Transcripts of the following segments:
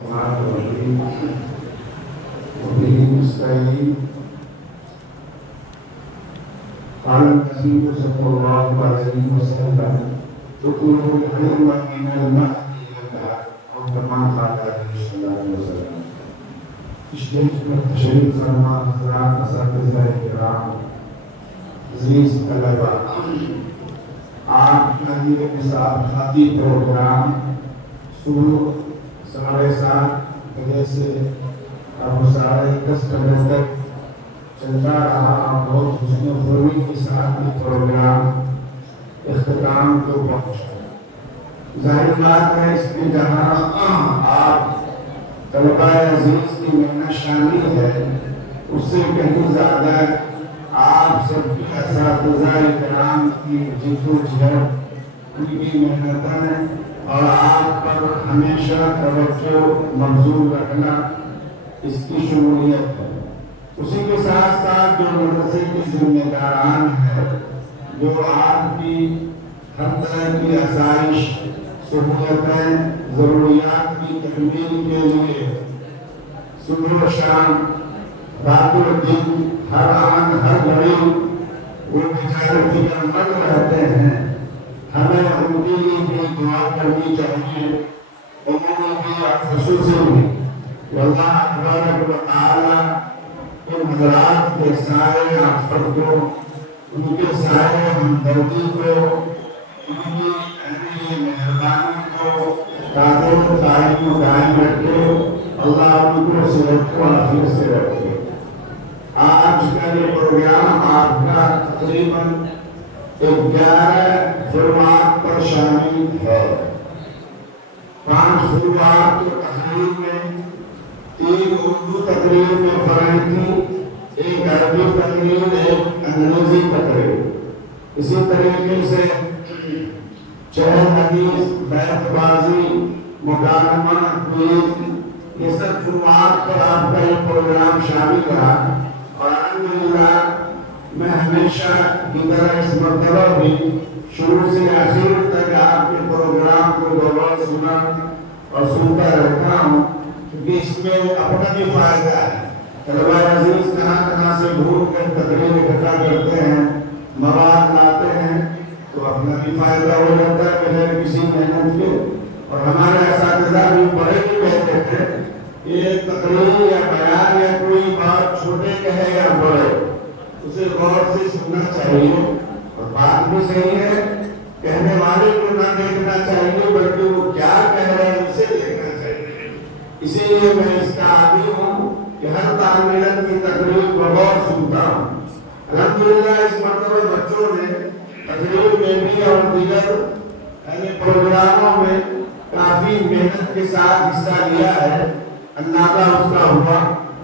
وبه نستعين. قال النبي صلى الله عليه وسلم دخول العلم من المهد إلى اللحد أو كما قال عليه الصلاة والسلام. اشترك بالتشريف فرما حضرات اساتذہ کرام عزیز طلباء، آپ نظیر نصاب خاطی پروگرام صبح 7:30 بجے سے اب 10:30 بجے تک چلتا رہا. بہت حسن و خوبی کے ساتھ یہ پروگرام اختتام کو پہنچا. ظاہر بات ہے اس میں جہاں آپ طلباء عزیز کی محنت شامل ہے، اس سے کہیں زیادہ آپ سب اساتذہ کرام کی جدوجہد، ان کی محنتیں اور آپ پر ہمیشہ توجہ مبذول رکھنا اس کی شمولیت ہے. اسی کے ساتھ ساتھ جو مدرسے کے ذمہ داران ہیں، جو آپ کی ہر طرح کی آسائش، سہولتیں، ضروریات کی تکمیل کے لیے صبح و شام رات و دن ہر آن ہر گھڑی وہ بیچارے فکر مند رہتے ہیں. ہمیں ان کے لیے بھی دعا کرنی چاہیے، عموماً بھی اور خصوصاً بھی. اللہ تبارک و تعالی ان حضرات کے سائے آفت کو، ان کے سائے ہمدردی کو، ان کی مہربانی کو قادر قائم و دائم رکھے. اللہ ان کو صحت و عافیت سے رکھے. آج کا یہ پروگرام آپ کا تقریباً 11 فروعات پر شامل ہے. 5 فروعات کی تقریر میں 3 اردو تقریر میں فرائض تھی، 1 عربی تقریر، 1 انگریزی تقریر. اسی طریقے سے 4 حدیث، بیت بازی، مکالمہ، کوئز، یہ سب فروعات پر آپ کا یہ پروگرام شامل رہا. اور الحمدللہ میں ہمیشہ کی طرح اس مرتبہ بھی شروع سے آخر تک آپ کے پروگرام کو غور سنا اور سنتا رہتا ہوں، کیونکہ اس میں اپنا بھی فائدہ ہے. طلباء عزیز کہاں سے ڈھونڈ کر تقریر اکٹھا کرتے ہیں، مواد لاتے ہیں، تو اپنا بھی فائدہ ہو جاتا ہے بغیر کسی محنت کے. اور ہمارے اساتذہ بھی بڑے بھی کہتے تھے یہ تقریر یا بیان یا کوئی بات چھوٹے کہے یا بڑے، اسے غور سے سننا چاہیے. اور بات بھی صحیح ہے، کہنے والے کو نہ دیکھنا چاہیے بلکہ وہ کیا کہہ رہے ہیں اسے دیکھنا چاہیے. اسی لیے میں اس کا عادی ہوں کہ ہر طالب علم کی تقریر بغور سنتا ہوں. الحمدللہ اس مرتبہ بچوں نے تقریر میں بھی اور دیگر پروگراموں میں کافی محنت کے ساتھ حصہ لیا ہے. اندازہ اس کا ہوا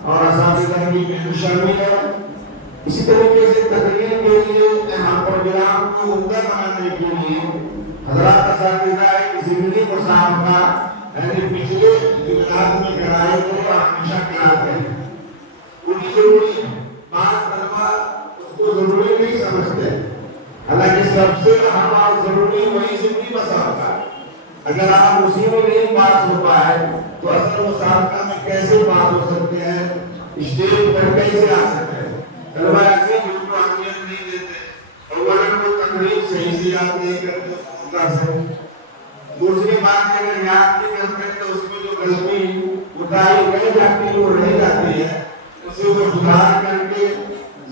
اور اساتذہ کی محنت شامل ہے. اسی طریقے سے تقریر کے لیے ہم پروگرام کو عمدہ بنانے کے لیے حضرات اساتذہ ضمنی مسابقہ پچھلے جمعرات میں کرائے تھے اور ہمیشہ کراتے ہیں. انہیں ضروری ہے، بعض طلبہ اس کو ضروری نہیں سمجھتے، حالانکہ سب سے اہم اور ضروری وہی ضمنی مسابقہ. اگر آپ اسی میں نہیں پاس ہو پائے تو اصل مسابقہ میں کیسے پاس ہو سکتے ہیں، اسٹیج پر کیسے آ سکتے ہیں. طلباء عزیز اس کو اہمیت نہیں دیتے، اولاً وہ تقریر صحیح سے یاد نہیں کرتے اس سے. دوسری بات اگر یاد نہیں کرتے تو اس میں جو غلطی اتاری رہ جاتی ہے وہ رہ جاتی ہے، اسے وہ سدھار کر کے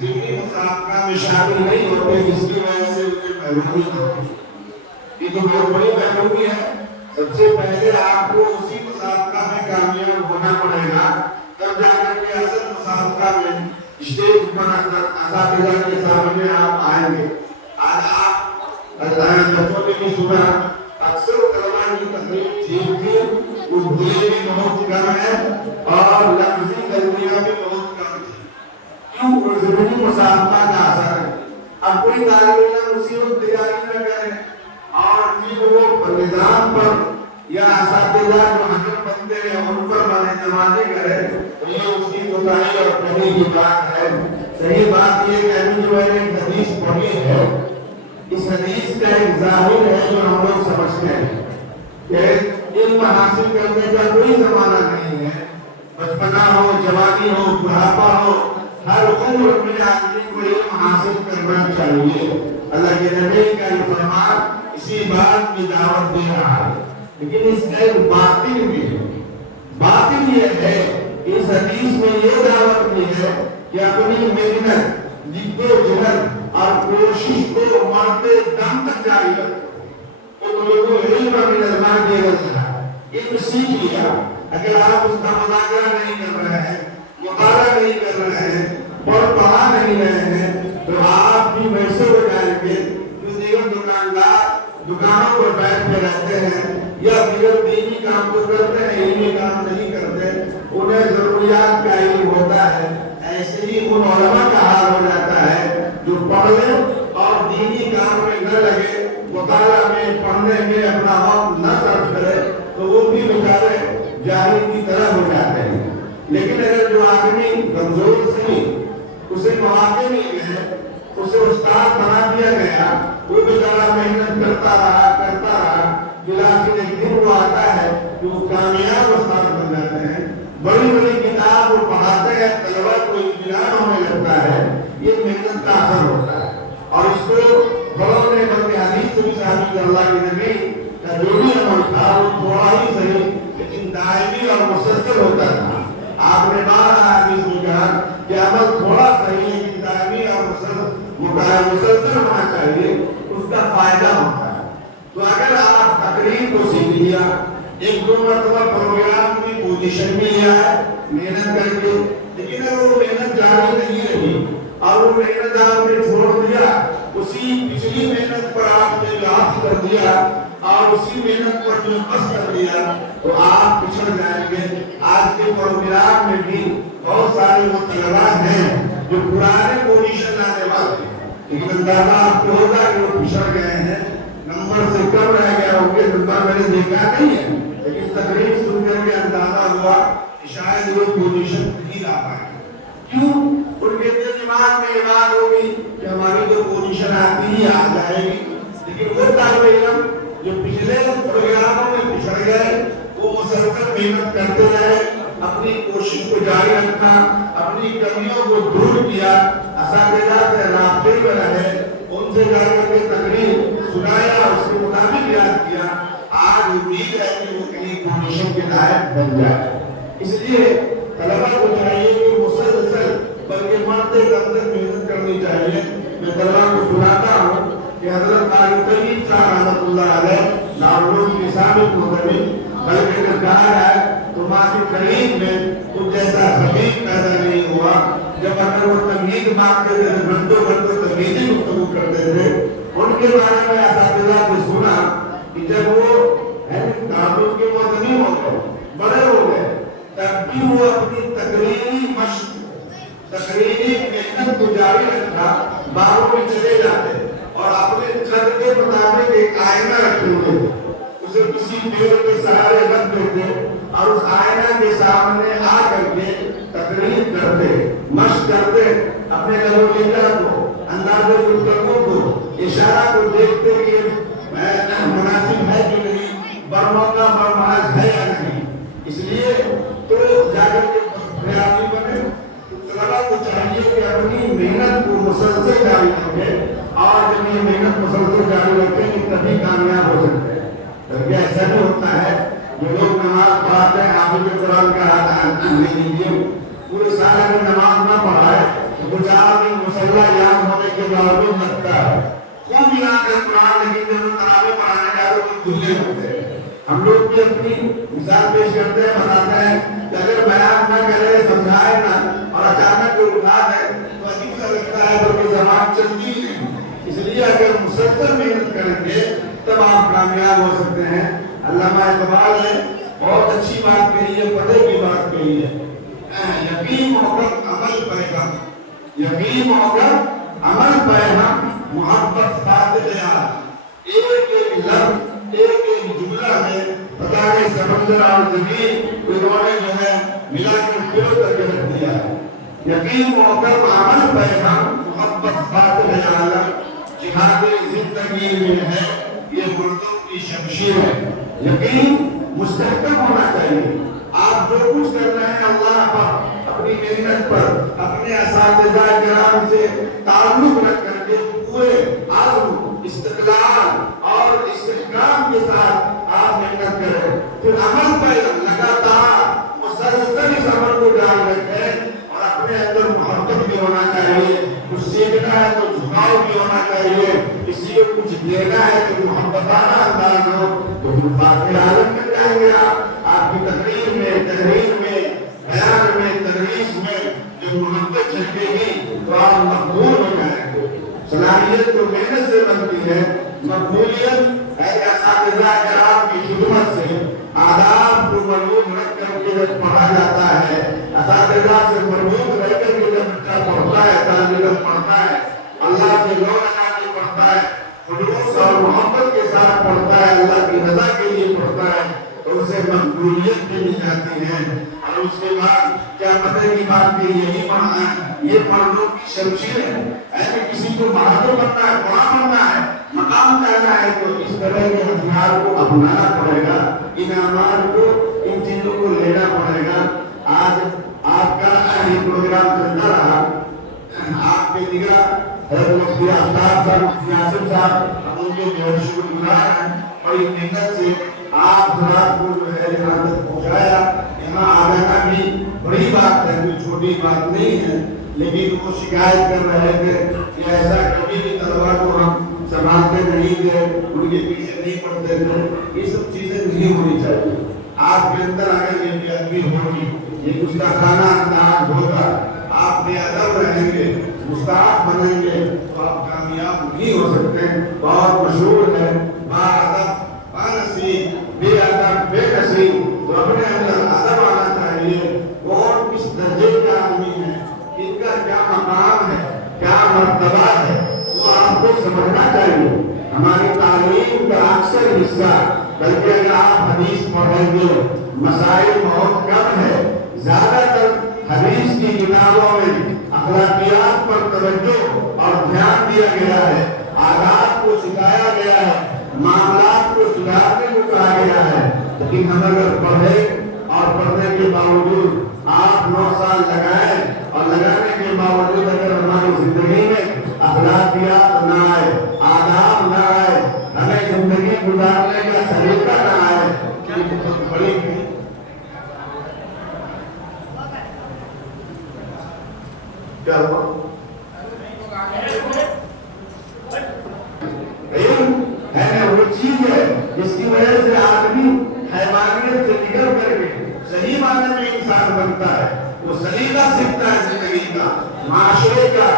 ضمنی مسابقہ میں شامل نہیں ہوتے، جس کی وجہ سے انہیں محرومی ہوتی ہے. یہ تو بہت بڑی محرومی ہے. سب سے پہلے آپ کو اسی مسابقہ میں کامیاب ہونا پڑے گا، تب جا کر کے اصل مسابقہ میں اسٹیج پر اساتذہ کے سامنے آپ آئیں گے. آج آپ بچوں نے بھی سنا اکثر طلباء کی تقریر ٹھیک تھی، اردو بھی بہت کم ہے اور لفظی غلطیاں بھی بہت کم تھی. کیوں؟ ضمنی مسابقہ کا اثر ہے. اب کوئی طالب علم اسی وقت تیاری نہ کرے اور پھر وہ نظام پر یا اساتذہ جو حضرت بنتے ہیں ان پر اعتمادی کرے تو یہ اس کی کوتاہی اور کمی کی بات ہے. صحیح بات یہ کہ ابھی جو میں نے حدیث پڑھی ہے، اس حدیث کا ایک ظاہر ہے جو ہم لوگ سمجھتے ہیں کہ علم حاصل کرنے کا کوئی زمانہ نہیں عمر میں آدمی کو علم حاصل کرنا چاہیے۔ اللہ کے نبی کا یہ فرمان اسی بات کی دعوت دے رہا ہے، لیکن اس کا ایک باطل بھی ہے۔ باطل یہ ہے کہ اس حدیث میں یہ دعوت بھی ہے کہ اپنی محنت، جد و جہد اور کوشش کو مرتے دم تک جاری رکھو۔ اطلبوا العلم من المهد الى اللحد، علم سیکھ لیا، اگر آپ اس کا مذاکرہ نہیں کر رہے ہیں، مطالعہ نہیں کر رہے ہیں، پڑھا نہیں رہے ہیں، تو آپ بھی ویسے ہو جائیں گے جو دیگر دکاندار دکانوں پر بیٹھ کے رہتے ہیں یا دیگر دینی کام کو کرتے ہیں، علمی کام نہیں کرتے، انہیں ضروریات کا علم ہوتا ہے۔ ایسے ہی ان علماء کا حال ہو جاتا ہے جو پڑھ لیں اور دینی کام میں نہ لگے، مطالعہ میں پڑھنے میں اپنا وقت نہ صرف کرے، تو وہ بھی بیچارے جاہل کی طرح ہو جاتے ہیں۔ لیکن اگر جو آدمی کمزور سے اسے مواقع مل گئے، اسے استاد بنا دیا گیا، وہ بیچارہ محنت کرتا رہا، بلاخر ایک دن وہ آتا ہے کہ وہ کامیاب استاد بن جاتے ہیں، بڑی بڑی کتاب وہ پڑھاتے ہیں، طلبہ کو امتحان ہونے لگتا ہے۔ یہ محنت کا اثر ہوتا ہے، اور اس کو بڑوں نے بلکہ حدیث سے بھی ثابت کر اللہ کے نبی کا جو بھی عمل تھا وہ تھوڑا ہی صحیح لیکن دائمی اور مسلسل ہوتا تھا۔ آپ نے بارہ حدیث میں کہا کہ عمل تھوڑا صحیح لیکن دائمی اور مسلسل ہونا چاہیے، اس کا فائدہ ہوتا ہے۔ تو اگر آپ تقریر کو سیکھ لیا، ایک دو مرتبہ پروگرام کی پوزیشن بھی لیا ہے محنت کر کے، لیکن اگر وہ محنت جاری نہیں رہی اور وہ محنت آپ نے چھوڑ دیا، اسی پچھلی محنت پر آپ نے لاحظ کر دیا اور اسی محنت پر جو بس کر دیا، تو آپ پچھڑ جائیں گے۔ آج کے پروگرام میں بھی بہت سارے وہ طلباء ہیں جو پرانے پوزیشن لانے والے ہیں، لیکن اندازہ آپ کو ہوگا کہ وہ پچھڑ گئے ہیں، نمبر سے کم رہ گیا ہوگا، نمبر میں نے دیکھا نہیں ہے، لیکن تقریر سن کر کے اندازہ ہوا کہ شاید وہ پوزیشن نہیں لا پائے۔ کیوں؟ ان کے دماغ میں یہ بات ہوگی کہ ہماری تو پوزیشن آتی ہی آ جائے گی، لیکن وہ طالب علم جو پچھلے پروگراموں میں پچھڑ گئے، وہ مسلسل محنت کرتے رہے، اپنی کوشش کو جاری رکھا، اپنی کمیوں کو دور کیا، اساتذہ سے رابطے میں رہے، ان سے جا کر کے تقریر سنایا، اس کے مطابق یاد کیا، آج امید ہے کہ وہ کہیں پوزیشن کے لائق بن جائے۔ اس لیے طلبہ کو چاہیے کہ مسلسل بلکہ مرتے دم تک محنت کرنی چاہیے۔ میں طلبہ کو سناتا ہوں کہ حضرت قاری طیب صاحب رحمۃ اللہ علیہ دارالعلوم کے سابق مدرس، بلکہ جب کہا ہے تو ماضی قریب میں کچھ جیسا خطیب پیدا نہیں ہوا۔ جب اگر وہ تمہید مانگتے تھے گھنٹوں گھنٹوں تمہیدی گفتگو کرتے تھے، ان کے بارے میں اساتذہ سے سنا کہ جب وہ تعلق کے مدنی ہو گئے، بڑے ہو گئے، تب بھی وہ اپنی تقریری مشق، تقریری محنت کو جاری رکھا، باغوں میں چلے جاتے اور اپنے قد کے مطابق ایک آئینہ رکھے ہوئے تھے، اسے کسی پیڑ کے سہارے رکھ دیتے اور اس آئینہ کے سامنے آ کر کے تقریر کرتے، مشق کرتے، اپنے لب و لہجہ کو، انداز گفتگو کو، اشارہ کو دیکھتے کہ مناسب ہے کہ نہیں، برموقع برمحض ہے یا نہیں۔ اس لیے تو جا کر کے خیالی بنے۔ طلبہ کو چاہیے کہ اپنی محنت کو مسلسل جاری رکھیں، اور جب یہ محنت مسلسل جاری رکھیں گے تبھی کامیاب ہو سکتے ہیں۔ بلکہ ایسا بھی ہوتا ہے جو لوگ نماز پڑھاتے ہیں، حافظ قرآن کا لے لیجیے، پورے سال اگر نماز نہ پڑھائے تو بیچارہ بھی مسلح یاد ہونے کے باوجود لگتا ہے خوب یاد ہے قرآن، لیکن جب تراویح پڑھانے جاتے تو بھولے ہوتے ہیں۔ ہم لوگ بھی اپنی مثال پیش کرتے ہیں، بتاتے ہیں کہ اگر بیان نہ کرے، سمجھائے نہ اور اچانک کوئی اٹھا دے تو عجیب سا لگتا ہے، تو زبان چلتی نہیں۔ اس لیے اگر مسلسل محنت کریں گے تب آپ کامیاب ہو سکتے ہیں۔ علامہ اقبال نے بہت اچھی بات کہی ہے، پتہ کی بات کہی ہے، یقین ہو کر عمل پہ ہم، یقین ہو کر عمل پہ ہم، محبت فاتح یاد، ایک ایک لفظ، ایک ایک جملہ میں پتہ نہیں سمندر اور زمین انہوں نے جو ہے ملا کر پھر کر کے رکھ دیا ہے۔ یقین ہو کر عمل پہ ہم، محبت فاتح عالم، جہاد زندگی میں ہے یہ مردوں کی شمشیر ہے۔ یقین مستحکم ہونا چاہیے۔ آپ جو کچھ کر رہے ہیں اللہ پر، اپنی محنت پر، اپنے اپنے اساتذہ کرام سے تعلق رکھ کر کے پورے عزم، استقلال اور استحکام کے ساتھ آپ محنت کریں، پھر عمل پر لگاتار مسلسل اس عمل کو جاری رکھیں، اور اپنے اندر محبت بھی ہونا چاہیے، کچھ سیکھنا ہے تو جھکاؤ بھی ہونا چاہیے، کسی کو کچھ دینا ہے تو محبتانہ انداز ہو، تو پھر فاخر عالم بن جائیں گے آپ کی تقریر میں، تحریر میں، بیان میں، تدریس میں جو محبت چھٹے گی تو آپ مقبول ہو جائیں گے۔ صلاحیت تو محنت سے بنتی ہے، مقبولیت اساتذہ کرام کی خدمت سے، آداب کو مربوط رکھ کر کے جب پڑھا جاتا ہے، اساتذہ سے مربوط رہ کر کے جب بچہ پڑھتا ہے، طالب علم پڑھتا ہے، اللہ سے لو لگا کے پڑھتا ہے، خلوص اور محبت کے ساتھ پڑھتا ہے، اللہ کی رضا کے لیے پڑھتا ہے، تو اسے مقبولیت مل جاتی ہے۔ اور اس کے بعد کیا پتہ کی بات کہ یہی پڑھنا ہے، یہ پڑھنے کی شمشیر ہے، ایسے کسی کو بہادر بننا ہے، بڑا بننا ہے، مقام کرنا ہے، تو اس طرح کے ہتھیار کو اپنانا پڑے گا، انعامات کو، ان چیزوں کو لینا پڑے گا۔ آج آپ کا یہ پروگرام چلتا رہا، آپ کے نگاہ حضرت مفتی آفتاب صاحب، مفتی آصف صاحب، ہم ان کے بہت شکر گزار ہیں، بڑی محنت سے آپ حضرات کو جو ہے یہاں تک پہنچایا۔ یہاں آ جانا بھی بڑی بات ہے، کوئی چھوٹی بات نہیں ہے، لیکن وہ شکایت کر رہے تھے کہ ایسا کبھی بھی طلبا کو ہم سنبھالتے نہیں تھے، ان کے پیچھے نہیں پڑتے تھے، یہ سب چیزیں نہیں ہونی چاہیے۔ آپ کے اندر اگر یہ بے ادبی ہوگی، یہ گستاخانہ انداز ہوگا، آپ بے ادب رہیں گے، گستاخ بنیں گے، تو آپ کامیاب نہیں ہو سکتے۔ بہت مشہور ہے، با ادب با نصیب، بے ادب بے نصیب۔ تو اپنے اندر ادب آنا چاہیے، کون کس درجے کے آدمی ہیں، ان کا کیا مقام ہے، کیا مرتبہ ہے، وہ آپ کو سمجھنا چاہیے۔ ہماری تعلیم کا اکثر حصہ، بلکہ اگر آپ حدیث پڑھیں گے، مسائل بہت کم ہے، زیادہ تر حدیث کی کتابوں میں اخلاقیات پر توجہ اور دھیان دیا گیا ہے، آداب کو سکھایا گیا ہے، معاملات کو سدھارنے کو کہا گیا ہے۔ لیکن ہم اگر پڑھیں اور پڑھنے کے باوجود آپ 9 سال لگائیں، اور لگانے کے باوجود اگر ہماری زندگی میں اخلاقیات نہ آئے، آداب نہ آئے، ہمیں زندگی گزارنے کا سلیقہ نہ آئے، یہ بہت بڑی کیا ہوا؟ علم ہے وہ چیز ہے جس کی وجہ سے آدمی حیوانیت سے نکل کر کے صحیح معنی میں انسان بنتا ہے، وہ سلیقہ سیکھتا ہے زندگی کا، معاشرے کا،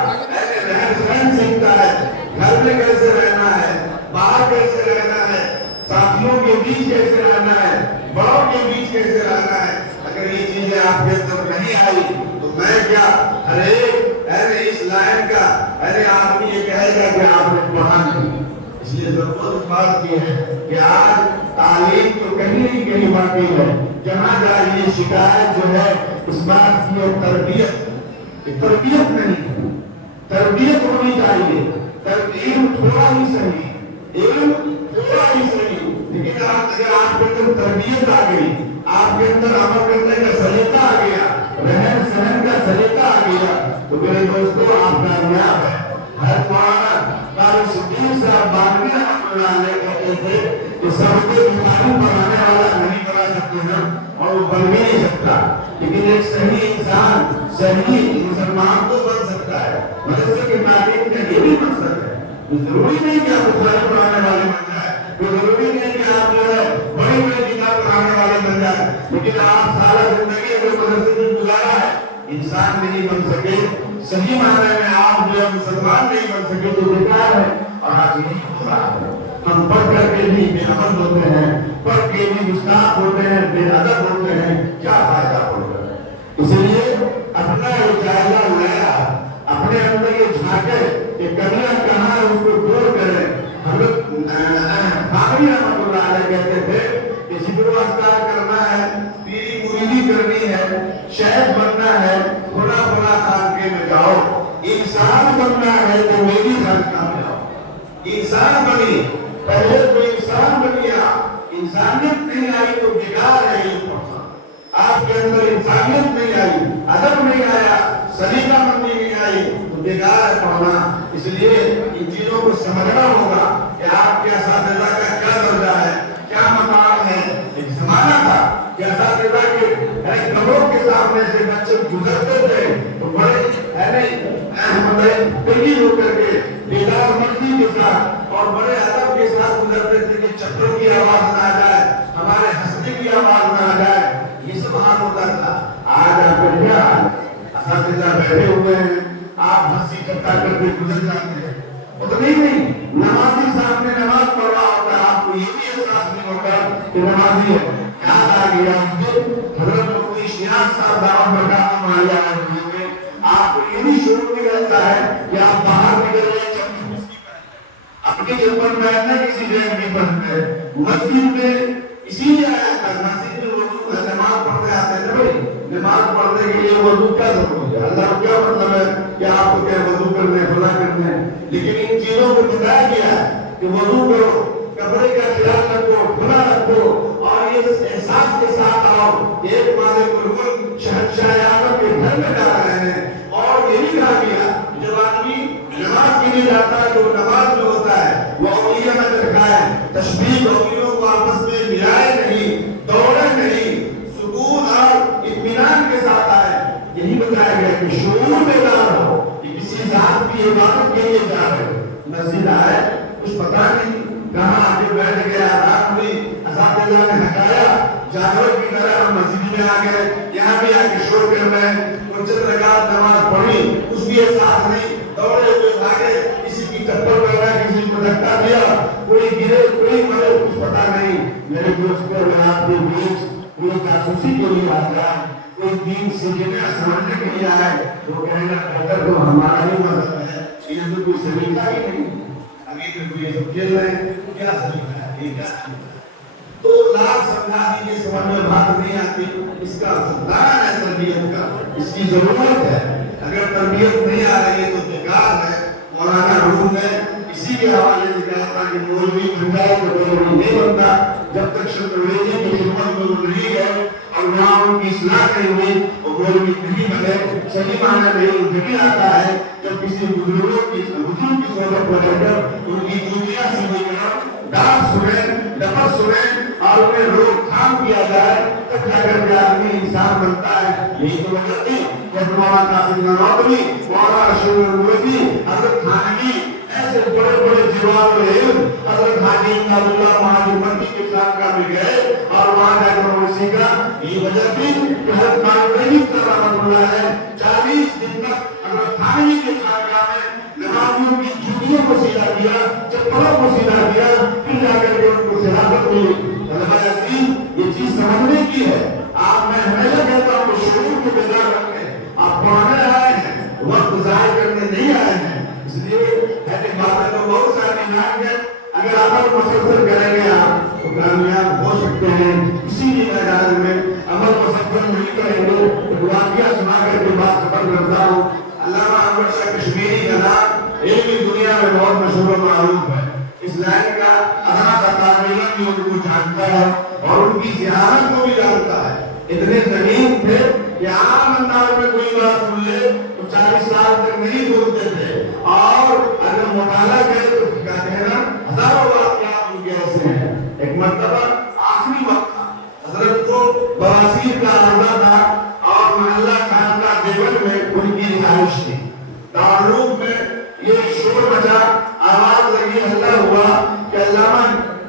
رہن سہن سیکھتا ہے، گھر میں کیسے رہنا ہے، باہر کیسے رہنا ہے، ساتھیوں کے بیچ کیسے رہنا ہے، بڑوں کے بیچ کیسے رہنا ہے۔ اگر یہ چیزیں آپ کے اندر نہیں آئی تو میں کیا، ہر ایک اس لائن کا آدمی یہ کہے گا کہ آپ نے پڑھا نہیں۔ اس لیے ضرورت بات کی ہے کہ آج تعلیم تو کہیں نہیں کہیں باقی ہے، جہاں جائے یہ شکایت جو ہے اس بات کی، اور تربیت نہیں، تربیت ہونی چاہیے، علم تھوڑا ہی صحیح، علم تھوڑا ہی صحیح، لیکن اگر آپ کے اندر تربیت آ گئی، آپ کے اندر عمل کرنے کا سلیقہ آ گیا، رہن سہن کا سلیقہ آ گیا، تو میرے دوستو آپ کامیاب ہیں۔ ہر مولانا قاری صدیق صاحب بانوی رحمۃ اللہ علیہ کہتے تھے کہ سب کو بخاری پڑھانے والا نہیں بنا سکتے ہیں، اور وہ بن بھی نہیں سکتا، لیکن ایک صحیح انسان، صحیح مسلمان تو بن سکتا ہے۔ مدرسے کی تعلیم کا یہ بھی مقصد ہے، ضروری نہیں کہ آپ بخاری پڑھانے والے بن جائیں، ضروری نہیں کہ آپ جو ہے بڑی بڑی کتاب پڑھانے والے بن جائیں، لیکن آپ سارا زندگی اگر مدرسے میں گزارا ہے، انسان نہیں بن سکے، صحیح معنی میں آپ جو ہے مسلمان نہیں بن سکے، تو بیکار ہے۔ اور آج یہی ہو رہا ہے، ہم پڑھ کر کے بھی بے عمل ہوتے ہیں، پڑھ کے بھی گستاخ ہوتے ہیں، بے ادب ہوتے ہیں، کیا فائدہ ہوگا؟ اس لیے اپنا یہ جائزہ لیا، اپنے اندر یہ جھانکے کہ کمیاں کہاں ہے، اس کو دور کریں۔ حضرت بانوی رحمۃ اللہ علیہ کہتے تھے کہ ذکر و اذکار کرنا ہے، پیری مریدی کرنی ہے، شیخ بننا ہے، فلاں فلاں خانقاہ میں جاؤ، انسان بننا ہے تو میری خانقاہ میں جاؤ۔ انسان بنی، پہلے تو انسان بنیا، انسانیت نہیں آئی تو بیکار ہے یہ پڑھنا۔ آپ کے اندر انسانیت نہیں آئی، ادب نہیں آیا، سلیقہ مندی اختیار ہے پڑھنا. اس لیے ان چیزوں کو سمجھنا ہوگا کہ آپ کے اساتذہ کا کیا درجہ ہے, کیا مقام ہے. ایک زمانہ تھا کہ اساتذہ کے کمروں کے سامنے سے بچے گزرتے تھے تو بڑے پیگی ہو کر کے بیدار مرضی کے ساتھ اور بڑے ادب کے ساتھ گزرتے تھے کہ چپروں کی آواز نہ آ جائے, ہمارے ہنسنے کی آواز نہ آ جائے. یہ سب حال ہوتا تھا. آج آپ کا کیا حال ہے؟ اساتذہ بیٹھے ہوئے ہیں, آپ ہنسی ٹھٹا کر کے گزر جاتے ہیں. اتنی نہیں, نمازی صاحب نے نماز پڑھ رہا ہوتا ہے, آپ کو یہ بھی احساس نہیں ہوتا کہ نمازی ہے. یاد آ گیا حضرت کوئی شیراز صاحب دعوت پر کام آیا ہے, آپ کو یہ بھی شروع نہیں رہتا ہے کہ آپ باہر نکل رہے ہیں اپنی چپل پہننا کسی جگہ نہیں پہنتے. مسجد میں اسی لیے آیا تھا, مسجد میں وضو نماز پڑھتے آتے ہیں. بھائی نماز پڑھنے کے لیے وضو کیا ضرورت ہے؟ اللہ کو کیا مطلب ہے کہ آپ کو کیا وضو کرنے فلا کرنے؟ لیکن ان چیزوں کو بتایا گیا ہے کہ وضو کرو, کپڑے کا خیال رکھو, کھلا رکھو اور یہ احساس کے ساتھ آؤ. ایک مالک الملک شہنشاہ اعظم کے گھر میں جا رہے ہیں اور یہ بھی کہا گیا جب آدمی نماز کے لیے جاتا ہے تو نماز میں ہوتا ہے وہ اولیاء نہ دکھائے, تشبیہ اولیوں کو آپس میں ملائے نہیں, دوڑے نہیں, سکون اور اطمینان کے ساتھ آئے. یہی بتایا گیا کہ شعور بیدار ہو کہ کسی ذات کی عبادت کے لیے جا رہے ہو. مسجد آئے, کچھ پتا نہیں کہاں آ کے بیٹھ گیا, رات ہوئی, اساتذہ نے ہٹایا, جانور کی طرح ہم مسجد میں آ گئے, یہاں بھی آ کے شور کر رہے ہیں. کچھ رکعت نماز پڑھی, کچھ بھی احساس نہیں, دوڑے ہوئے بھاگے, کسی کی چپل پہنا, کسی کو دھکا دیا, کوئی گرے, کوئی مرے, کچھ پتا نہیں. میرے دوستوں اگر آپ کے بیچ کوئی جاسوسی کے لیے آتا ہے, کوئی دین سیکھنے سمجھنے کے لیے آئے تو کہنے لگا تو ہمارا ہی مذہب ہے, یہ تو کوئی سلیقہ ہی نہیں. ابھی تو کوئی سب کھیل رہے ہیں, کیا سلیقہ ہے, یہ کیا سلیقہ ہے؟ تو لاکھ سمجھا دیجیے, سمجھ میں بات نہیں آتی. اس کا سمجھانا ہے تربیت کا, اس کی ضرورت ہے. اگر تربیت نہیں آ رہی ہے تو بیکار ہے. مولانا روم نے اسی کے حوالے سے کہا تھا کہ مولوی بن جائے تو مولوی نہیں بنتا جب تک شترویزی کی خدمت میں وہ نہیں ہے اور وہاں ان کی اصلاح نہیں ہوئی اور مولوی نہیں بنے. صحیح معنی نہیں جبھی آتا ہے جب کسی بزرگوں کی حضور کی صحبت کو لے کر ان کی دنیا سے لے کر ڈانٹ سنیں, لفظ سنیں اور انہیں روک تھام کیا جائے تب جا کر کے آدمی انسان بنتا ہے. یہی تو وجہ تھی جب مولانا قاسم نانوتوی, مولانا رشید النوری, حضرت تھانوی, ایسے بڑے بڑے دیوان علم, حضرت حاجی امداد اللہ مہاجر مکی کے خانقاہ میں گئے اور وہاں جا کر انہوں نے سیکھا. یہی وجہ تھی کہ حضرت مانوی رحمۃ اللہ ہے 40 دن تک حضرت تھانوی کے خانقاہ میں نمازیوں کی جوتیوں کو سیدھا کیا, چپلوں کو سیدھا کیا, پھر جا کر کے ان کو خلافت ملی. یہ چیز سمجھنے کی ہے. آپ میں ہمیشہ کہتا ہوں کہ شعور کو بیدار رکھیں. آپ پڑھنے آئے ہیں, وقت ضائع کرنے نہیں آئے ہیں. اس لیے ایسی باتیں تو بہت ساری نام ہے, اگر عمل مسلسل کریں گے آپ تو کامیاب ہو سکتے ہیں. اسی لیے میدان میں عمل مسلسل نہیں کریں گے تو واقعہ سنا کر کے بات ختم کرتا ہوں. علامہ انور شاہ کشمیری کا نام علمی دنیا میں بہت مشہور و معروف ہے. اس لائن کا ادنا سا تعمیرہ بھی ان کو جانتا ہے اور ان کی زیارت کو بھی جانتا ہے. اتنے زمین تھے کہ عام انداز میں کوئی بات سن لے تو 40 سال تک نہیں بولتے تھے, اور اگر مطالعہ کرے تو کہتے ہیں نا ہزاروں واقعات ان کے ایسے ہیں. ایک مرتبہ آخری وقت تھا, حضرت کو بواسیر کا عرضہ تھا اور محلہ خان کا دیوبند میں ان کی رہائش تھی. دارالعلوم میں یہ شور مچا, آواز لگی, ہلہ ہوا کہ علامہ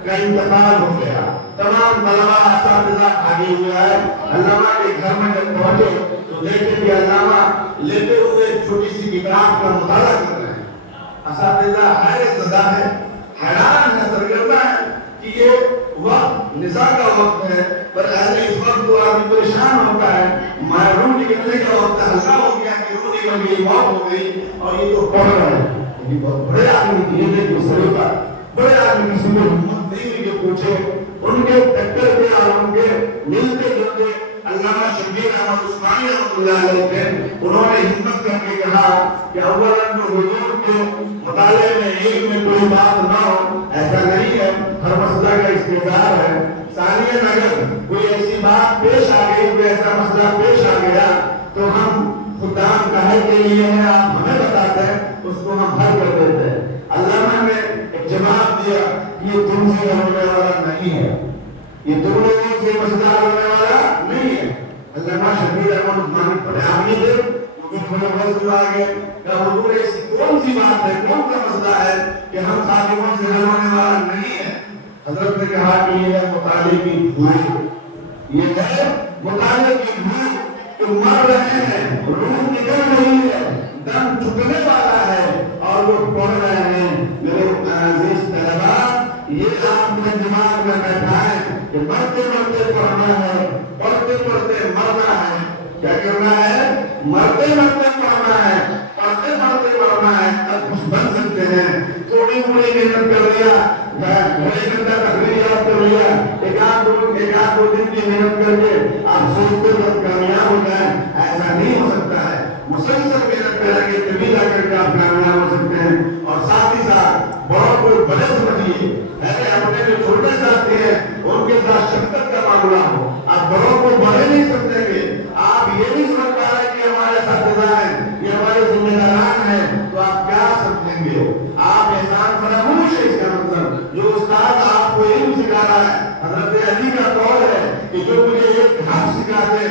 کا انتقال ہو گیا. تمام طلبہ اساتذہ آگے ہوئے ہیں. علامہ کے گھر میں جب پہنچے تو دیکھیں کہ علامہ لیتے ہوئے چھوٹی سی کتاب کا مطالعہ کر رہے ہیں. اساتذہ حیرت زدہ ہے, حیران ہے, سرگردہ ہے کہ یہ وقت نساء کا وقت ہے, پر ایسے اس وقت تو آدمی پریشان ہوتا ہے. روح نکلنے کا وقت ہلکا ہو گیا کہ روح نکل گئی, موت ہو گئی, اور یہ تو پڑھ رہے ہیں. یہ بہت بڑے آدمی دیے تھے کہ سلیقہ, بڑے آدمی کسی کو ہمت نہیں ہوئی کہ پوچھے. ان کے ٹکر کے اور ان کے ملتے جلتے علامہ شبیر احمد عثمانی رحمۃ اللہ علیہ تھے. انہوں نے ہمت کر کے کہا کہ اولاً تو حضور کے مطالعے میں علم میں کوئی بات نہ ہو, ایسا نہیں ہے, ہر مسئلہ کا استحضار ہے. ثانیاً اگر کوئی ایسی بات پیش آ گئی, کوئی ایسا مسئلہ پیش آ گیا تو ہم خدام کا کاہے کے لیے ہے آپ ہمیں بتاتے ہیں، اس کو ہم حل کر دیتے ہیں۔ علامہ نے ایک جواب دیا، یہ تم سے ہونے والا نہیں ہے، یہ تم لوگوں سے مسئلہ ہونے والا نہیں ہے۔ علامہ شبیر احمد عثمانی پڑھے آپ نہیں تھے، کیونکہ تھوڑے وزن آگے کہ حضور ایسی کون سی بات ہے، کون سا مسئلہ ہے کہ ہم خادموں سے حل ہونے والا نہیں ہے؟ حضرت نے کہا کہ یہ ہے مطالعے کی بھوک، یہ ہے مطالعے کی بھوک، کہ مر رہے ہیں، روح نکل رہی ہے، دم چھکنے والا ہے اور وہ پڑھ رہے ہیں۔ میرے عزیز طلباء، یہ آپ نے دماغ میں بیٹھا ہے کہ مرتے مرتے پڑھنا ہے، پڑھتے پڑھتے مرنا ہے۔ کیا کرنا ہے؟ مرتے مرتے پڑھنا ہے، پڑھتے پڑھتے مرنا ہے، تب کچھ بن سکتے ہیں۔ تھوڑی موڑی محنت کر لیا، گھڑی گھنٹہ تقریر یاد کر لیا، ایک آدھ دو دن کی محنت کر کے آپ سوچتے وقت کامیاب ہو جائیں، ایسا نہیں ہو سکتا ہے۔ مسلسل محنت کریں گے تبھی جا کر کے آپ کامیاب ہو سکتے ہیں۔ اور ساتھ ہی ساتھ بڑوں کو بڑے سمجھیے، ایسے اپنے جو چھوٹے ساتھی ہیں ان کے ساتھ شفقت کا معاملہ ہو۔ آپ بڑوں کو بڑے نہیں سمجھیں گے، آپ یہ نہیں سمجھ پا رہے کہ ہمارے اساتذہ ہیں، یہ ہمارے ذمہ داران ہیں، تو آپ کیا سمجھیں گے؟ آپ احسان فراموش ہے اس کا مطلب۔ جو استاد آپ کو علم سکھا رہا ہے، حضرت علی کا قول ہے کہ جو مجھے ایک حرف سکھاتے،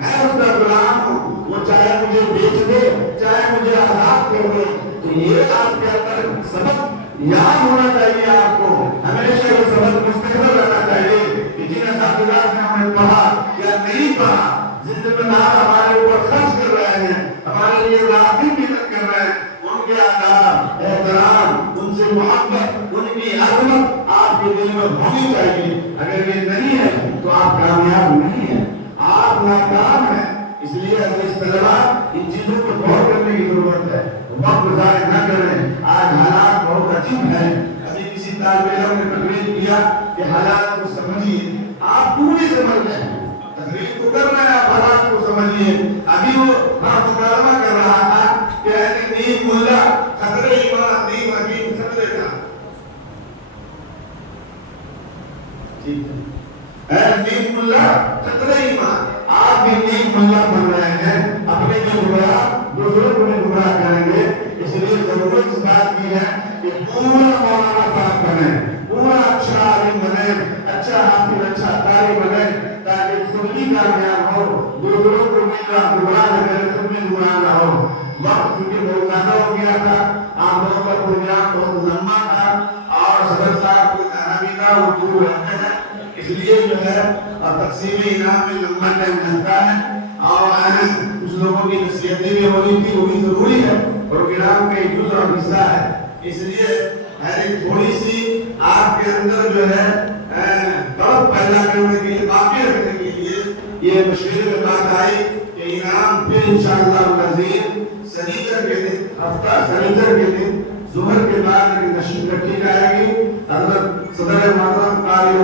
میں اس کا غلام ہوں، وہ چاہے مجھے بیچ دے، چاہے مجھے آزاد کر دے۔ تو یہ آپ کے اندر سبق یاد ہونا چاہیے، آپ کو ہمیشہ یہ سبق مستقبل رہنا چاہیے کہ جن اساتذہ سے ہم نے پڑھا یا نہیں پڑھا، ذمہ دار ہمارے اوپر خرچ کر رہے ہیں، ہمارے لیے رات دن محنت کر رہے ہیں، ان کے آداب احترام، ان سے محبت، ان کی عظمت آپ کے دل میں ہونی چاہیے۔ اگر یہ نہیں ہے تو آپ کامیاب نہیں ہیں، آپ ناکام ہیں۔ اس لیے عزیز طلباء، ان چیزوں کو غور کرنے کی ضرورت ہے، وقت ضائع نہ کریں۔ آج حالات بہت عجیب ہیں۔ ابھی کسی طالب علم نے تقریر کیا کہ حالات کو سمجھیے، آپ کیوں نہیں سمجھ رہے ہیں؟ تقریر تو کر رہے ہیں، آپ حالات کو سمجھیے۔ ابھی وہ مکالمہ کر رہا تھا کہ اے نیم ملا خطرے ایمان، نیم حکیم خطرے کا، ٹھیک ہے، اے نیم ملا خطرے ایمان۔ آپ بھی نیک ملا بن رہے ہیں، اپنے جو گمراہ دوسروں کو بھی گمراہ کریں گے۔ اس لیے ضرورت اس بات کی ہے کہ پورا مولانا صاحب بنے، پورا اچھا عالم بنے، اچھا حافظ، اچھا قاری بنے، تاکہ خود بھی کامیاب ہو، دوسروں کو بھی گمراہ نہ کرے، خود بھی گمراہ نہ ہو۔ وقت کیونکہ بہت زیادہ ہو گیا تھا، آپ لوگوں کا پروگرام بہت لمبا تھا اور صدر صاحب کو کہنا بھی تھا، وہ دور رہتے ہیں، اس لیے جو ہے اور تقسیم انعام میں لمبا ٹائم ملتا ہے اور کچھ لوگوں کی نصیحتیں بھی ہونی تھی، وہ بھی ضروری ہے، پروگرام کا ایک دوسرا حصہ ہے۔ اس لیے ایک تھوڑی سی آپ کے اندر جو ہے تڑپ پیدا کرنے کے لیے، باقی رکھنے کے لیے یہ مشورے میں بات آئی کہ انعام پھر انشاءاللہ العزیز سنیچر کے دن، ہفتہ سنیچر کے دن ظہر کے بعد نشست رکھی جائے گی۔ حضرت صدر محترم قاری